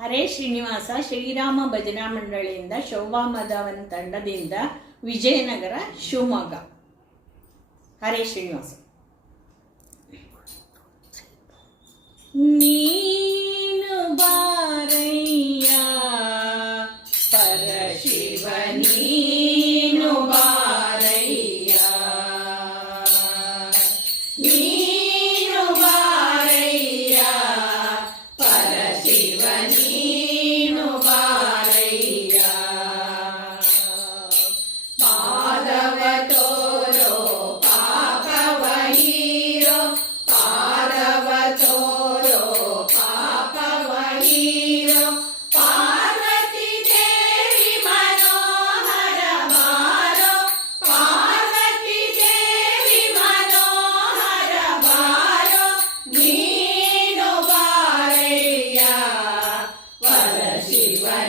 ಹರೇ ಶ್ರೀನಿವಾಸ ಶ್ರೀರಾಮ ಭಜನಾ ಮಂಡಳಿಯಿಂದ ಶೋಭಾ ಮಾಧವನ್ ತಂಡದಿಂದ ವಿಜಯನಗರ ಶಿವಮೊಗ್ಗ. ಹರೇ ಶ್ರೀನಿವಾಸ. ನೀ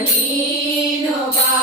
मीनो बा